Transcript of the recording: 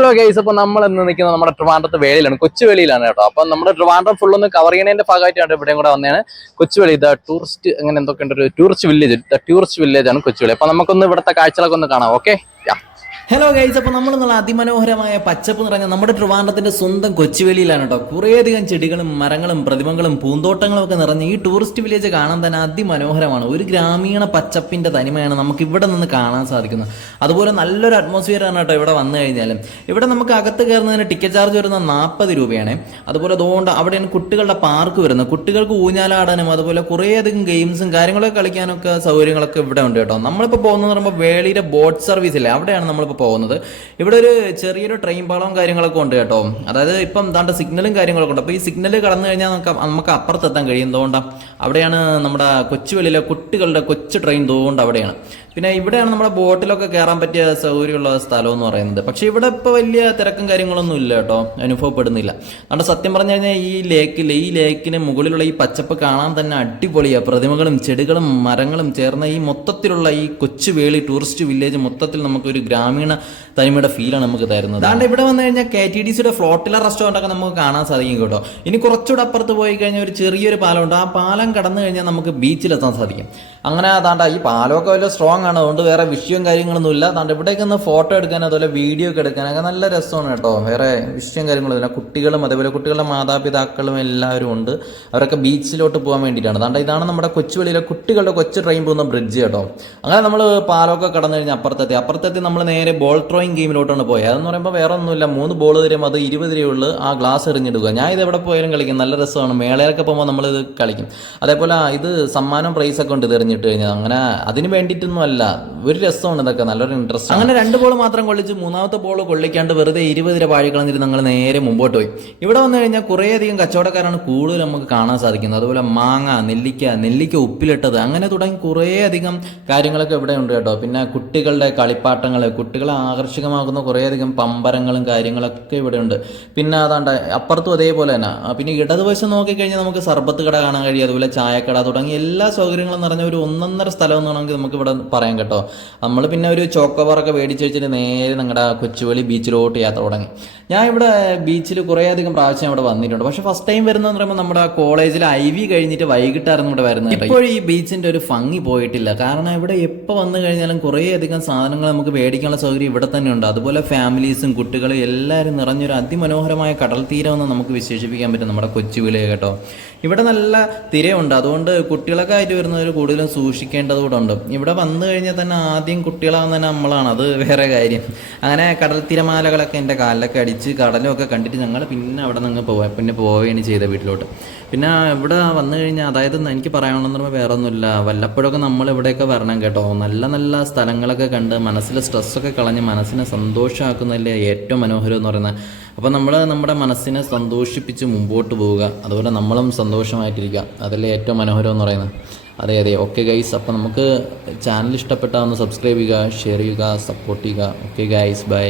Hello guys, അപ്പൊ നമ്മൾ ഇന്ന് നിൽക്കുന്നത് നമ്മുടെ ട്രിവാൻഡ്രത്ത് വേളിയിലാണ്, കൊച്ചുവേളിയിലാണ് കേട്ടോ. അപ്പൊ നമ്മുടെ ട്രിവാൻഡ്രം ഫുൾ ഒന്ന് കവർ ചെയ്യുന്നതിന്റെ ഭാഗമായിട്ടാണ് ഇവിടെയും കൂടെ വന്നതാണ്. കൊച്ചുവേളി ടൂറിസ്റ്റ് അങ്ങനെ എന്തൊക്കെ ഉണ്ട്, ഒരു ടൂറിസ്റ്റ് വില്ലേജ് ആണ് കൊച്ചുവേളി. അപ്പൊ നമുക്കൊന്ന് ഇവിടുത്തെ കാഴ്ചകളൊക്കെ ഒന്ന് കാണാം. ഓക്കെ. ഹലോ ഗൈസ്, അപ്പോൾ നമ്മൾ നല്ല അതിമനോഹരമായ പച്ചപ്പ് നിറഞ്ഞ നമ്മുടെ ട്രിവാൻഡ്രത്തിന്റെ സ്വന്തം കൊച്ചുവേളിയിലാണ് കേട്ടോ. കുറേയധികം ചെടികളും മരങ്ങളും പ്രതിമകളും പൂന്തോട്ടങ്ങളും ഒക്കെ നിറഞ്ഞ ഈ ടൂറിസ്റ്റ് വില്ലേജ് കാണാൻ തന്നെ അതിമനോഹരമാണ്. ഒരു ഗ്രാമീണ പച്ചപ്പിന്റെ തനിമയാണ് നമുക്ക് ഇവിടെ നിന്ന് കാണാൻ സാധിക്കുന്നത്. അതുപോലെ നല്ലൊരു അറ്റ്മോസ്ഫിയർ ആണ് കേട്ടോ ഇവിടെ വന്നു കഴിഞ്ഞാലും. ഇവിടെ നമുക്ക് അകത്ത് കയറുന്നതിന് ടിക്കറ്റ് ചാർജ് വരുന്നത് 40 രൂപയാണ്. അതുപോലെ അതുകൊണ്ട് അവിടെയാണ് കുട്ടികളുടെ പാർക്ക് വരുന്നത്. കുട്ടികൾക്ക് ഊഞ്ഞാലാടാനും അതുപോലെ കുറേയധികം ഗെയിംസും കാര്യങ്ങളൊക്കെ കളിക്കാനൊക്കെ സൗകര്യങ്ങളൊക്കെ ഇവിടെ ഉണ്ട് കേട്ടോ. നമ്മളിപ്പോൾ പോകുന്നത് പറയുമ്പോൾ വേളിയിലെ ബോട്ട് സർവീസ് ഇല്ലേ, അവിടെയാണ് നമ്മളിപ്പോൾ പോകുന്നത്. ഇവിടെ ഒരു ചെറിയൊരു ട്രെയിൻ പാളവും കാര്യങ്ങളൊക്കെ ഉണ്ട് കേട്ടോ. അതായത് ഇപ്പം ദാണ്ട സിഗ്നലും കാര്യങ്ങളൊക്കെ ഉണ്ട്. അപ്പോൾ ഈ സിഗ്നൽ കടന്നു കഴിഞ്ഞാൽ നമുക്ക് അപ്പുറത്തെത്താൻ കഴിയും. എന്തുകൊണ്ടാണ് അവിടെയാണ് നമ്മുടെ കൊച്ചുവേളിയിലെ കുട്ടികളുടെ കൊച്ചു ട്രെയിൻ തോണ്ട് അവിടെയാണ്. പിന്നെ ഇവിടെയാണ് നമ്മുടെ ബോട്ടിലൊക്കെ കയറാൻ പറ്റിയ സൗകര്യമുള്ള സ്ഥലം എന്ന് പറയുന്നത്. പക്ഷെ ഇവിടെ ഇപ്പോൾ വലിയ തിരക്കും കാര്യങ്ങളൊന്നും ഇല്ല കേട്ടോ, അനുഭവപ്പെടുന്നില്ല. അതുകൊണ്ട് സത്യം പറഞ്ഞു കഴിഞ്ഞാൽ ഈ ലേക്കിന് മുകളിലുള്ള ഈ പച്ചപ്പ് കാണാൻ തന്നെ അടിപൊളിയാണ്. പ്രതിമകളും ചെടികളും മരങ്ങളും ചേർന്ന ഈ മൊത്തത്തിലുള്ള ഈ കൊച്ചുവേളി ടൂറിസ്റ്റ് വില്ലേജ് മൊത്തത്തിൽ നമുക്കൊരു ഗ്രാമീണ തനിമയുടെ ഫീലാണ് നമുക്ക് തരുന്നത്. അതുകൊണ്ട് ഇവിടെ വന്നു കഴിഞ്ഞാൽ KTDCയുടെ ഫ്ലോട്ടിലർ റെസ്റ്റോറൻ്റ് ഒക്കെ നമുക്ക് കാണാൻ സാധിക്കും കേട്ടോ. ഇനി കുറച്ചുകൂടെ അപ്പുറത്ത് പോയി കഴിഞ്ഞാൽ ഒരു ചെറിയൊരു പാലമുണ്ട്. ആ പാലം കടന്നു കഴിഞ്ഞാൽ നമുക്ക് ബീച്ചിലെത്താൻ സാധിക്കും. അങ്ങനെ അതാണ്ട് ഈ പാലമൊക്കെ വലിയ സ്ട്രോങ് ആണ്, അതുകൊണ്ട് വേറെ വിഷയവും കാര്യങ്ങളൊന്നും ഇല്ല. അതുകൊണ്ട് ഇവിടേക്ക് ഒന്ന് ഫോട്ടോ എടുക്കാൻ അതുപോലെ വീഡിയോ ഒക്കെ എടുക്കാനൊക്കെ നല്ല രസമാണ് കേട്ടോ. വേറെ വിഷയം കാര്യങ്ങളൊന്നുമില്ല. കുട്ടികളും അതേപോലെ കുട്ടികളുടെ മാതാപിതാക്കളും എല്ലാവരും ഉണ്ട്. അവരൊക്കെ ബീച്ചിലോട്ട് പോകാൻ വേണ്ടിയിട്ടാണ്. അതുകൊണ്ട് ഇതാണ് നമ്മുടെ കൊച്ചുവേളിയിലെ കുട്ടികളുടെ കൊച്ചു ട്രെയിൻ പോകുന്ന ബ്രിഡ്ജ് കേട്ടോ. അങ്ങനെ നമ്മൾ പാലമൊക്കെ കടന്നു കഴിഞ്ഞാൽ അപ്പുറത്തെത്തി നമ്മൾ നേരെ ബോൾ ത്രോയിങ് ഗെയിമിലോട്ടാണ് പോയത്. അതെന്ന് പറയുമ്പോൾ വേറെ ഒന്നുമില്ല, 3 ബോൾ തരും, അത് 20 രൂപയുള്ളൂ. ആ ഗ്ലാസ് എറിഞ്ഞിടുക. ഞാൻ ഇത് എവിടെ പോയാലും കളിക്കും, നല്ല രസമാണ്. മേളയിലൊക്കെ പോകുമ്പോൾ നമ്മളിത് കളിക്കും. അതേപോലെ ഇത് സമ്മാനം പ്രൈസൊക്കെ ഉണ്ട് ഇത് എറിഞ്ഞിട്ട് കഴിഞ്ഞാൽ. അങ്ങനെ അതിന് വേണ്ടിയിട്ടൊന്നും അല്ല, ഒരു രസമാണ് ഇതൊക്കെ, നല്ലൊരു ഇൻട്രസ്റ്റ്. അങ്ങനെ 2 ബോൾ മാത്രം കൊള്ളിച്ച് 3ാമത്തെ ബോൾ കൊള്ളിക്കാണ്ട് വെറുതെ 20 രൂപ വാഴി കളഞ്ഞിട്ട് ഞങ്ങൾ നേരെ മുമ്പോട്ട് പോയി. ഇവിടെ വന്നു കഴിഞ്ഞാൽ കുറേയധികം കച്ചവടക്കാരാണ് കൂടുതൽ നമുക്ക് കാണാൻ സാധിക്കുന്നത്. അതുപോലെ മാങ്ങ, നെല്ലിക്ക ഉപ്പിലിട്ടത്, അങ്ങനെ തുടങ്ങി കുറേയധികം കാര്യങ്ങളൊക്കെ ഇവിടെ ഉണ്ട് കേട്ടോ. പിന്നെ കുട്ടികളുടെ കളിപ്പാട്ടങ്ങൾ, കുട്ടികളെ ആകർഷകമാക്കുന്ന കുറേയധികം പമ്പരങ്ങളും കാര്യങ്ങളൊക്കെ ഇവിടെ ഉണ്ട്. പിന്നെ അതാണ്ട് അപ്പുറത്തും അതേപോലെ തന്നെ. പിന്നെ ഇടതുവശം നോക്കിക്കഴിഞ്ഞാൽ നമുക്ക് സർബത്ത് കട കാണാൻ കഴിയും, അതുപോലെ ചായക്കട തുടങ്ങി എല്ലാ സൗകര്യങ്ങളും നിറഞ്ഞ ഒരു 1.5 സ്ഥലം എന്ന് വേണമെങ്കിൽ നമുക്ക് ഇവിടെ പറയാം കേട്ടോ. നമ്മൾ പിന്നെ ഒരു ചോക്കോബാറൊക്കെ മേടിച്ച് വെച്ചിട്ട് നേരെ ഞങ്ങളുടെ കൊച്ചുവേളി ബീച്ചിലോട്ട് യാത്ര തുടങ്ങി. ഞാൻ ഇവിടെ ബീച്ചിൽ കുറേയധികം പ്രാവശ്യം ഇവിടെ വന്നിട്ടുണ്ട്. പക്ഷെ ഫസ്റ്റ് ടൈം വരുന്നതെന്ന് പറയുമ്പോൾ നമ്മുടെ കോളേജിൽ IV കഴിഞ്ഞിട്ട് വൈകിട്ടായിരുന്നു ഇവിടെ വരുന്നത്. ഇപ്പോൾ ഈ ബീച്ചിൻ്റെ ഒരു ഭംഗി പോയിട്ടില്ല. കാരണം ഇവിടെ എപ്പോൾ വന്നു കഴിഞ്ഞാലും കുറേയധികം സാധനങ്ങൾ നമുക്ക് മേടിക്കാനുള്ള സൗകര്യം ഇവിടെ തന്നെ ഉണ്ട്. അതുപോലെ ഫാമിലീസും കുട്ടികളും എല്ലാവരും നിറഞ്ഞൊരു അതിമനോഹരമായ കടൽ തീരമെന്ന് നമുക്ക് വിശേഷിപ്പിക്കാൻ പറ്റും നമ്മുടെ കൊച്ചുവേളി കേട്ടോ. ഇവിടെ നല്ല തിരയുണ്ട്, അതുകൊണ്ട് കുട്ടികളൊക്കെ ആയിട്ട് വരുന്നവർ കൂടുതലും സൂക്ഷിക്കേണ്ടതുകൂടെ ഉണ്ട്. ഇവിടെ വന്നു കഴിഞ്ഞാൽ തന്നെ ആദ്യം കുട്ടികളാവുന്ന തന്നെ നമ്മളാണ്, അത് വേറെ കാര്യം. അങ്ങനെ കടൽ തിരമാലകളൊക്കെ എൻ്റെ കാലിലൊക്കെ അടിച്ച് കടലൊക്കെ കണ്ടിട്ട് ഞങ്ങൾ പിന്നെ അവിടെ നിന്ന് പോവുകയാണ് ചെയ്ത വീട്ടിലോട്ട്. പിന്നെ ഇവിടെ വന്നു കഴിഞ്ഞാൽ അതായത് എനിക്ക് പറയാനുള്ളതെന്ന് പറയുമ്പോൾ വേറെ ഒന്നുമില്ല, വല്ലപ്പോഴൊക്കെ നമ്മൾ ഇവിടെയൊക്കെ വരണം കേട്ടോ. നല്ല നല്ല സ്ഥലങ്ങളൊക്കെ കണ്ട് മനസ്സിലെ സ്ട്രെസ്സൊക്കെ കളഞ്ഞ് മനസ്സിനെ സന്തോഷമാക്കുന്നതല്ലേ ഏറ്റവും മനോഹരം എന്ന് പറയുന്നത്. അപ്പോൾ നമ്മൾ നമ്മുടെ മനസ്സിനെ സന്തോഷിപ്പിച്ച് മുമ്പോട്ട് പോവുക, അതുപോലെ നമ്മളും സന്തോഷമായിട്ടിരിക്കുക, അതല്ലേ ഏറ്റവും മനോഹരം എന്ന് പറയുന്നത്. അതെ ഓക്കെ ഗൈസ്, അപ്പോൾ നമുക്ക് ചാനൽ ഇഷ്ടപ്പെട്ടാൽ ഒന്ന് സബ്സ്ക്രൈബ് ചെയ്യുക, ഷെയർ ചെയ്യുക, സപ്പോർട്ട് ചെയ്യുക. Okay guys, by.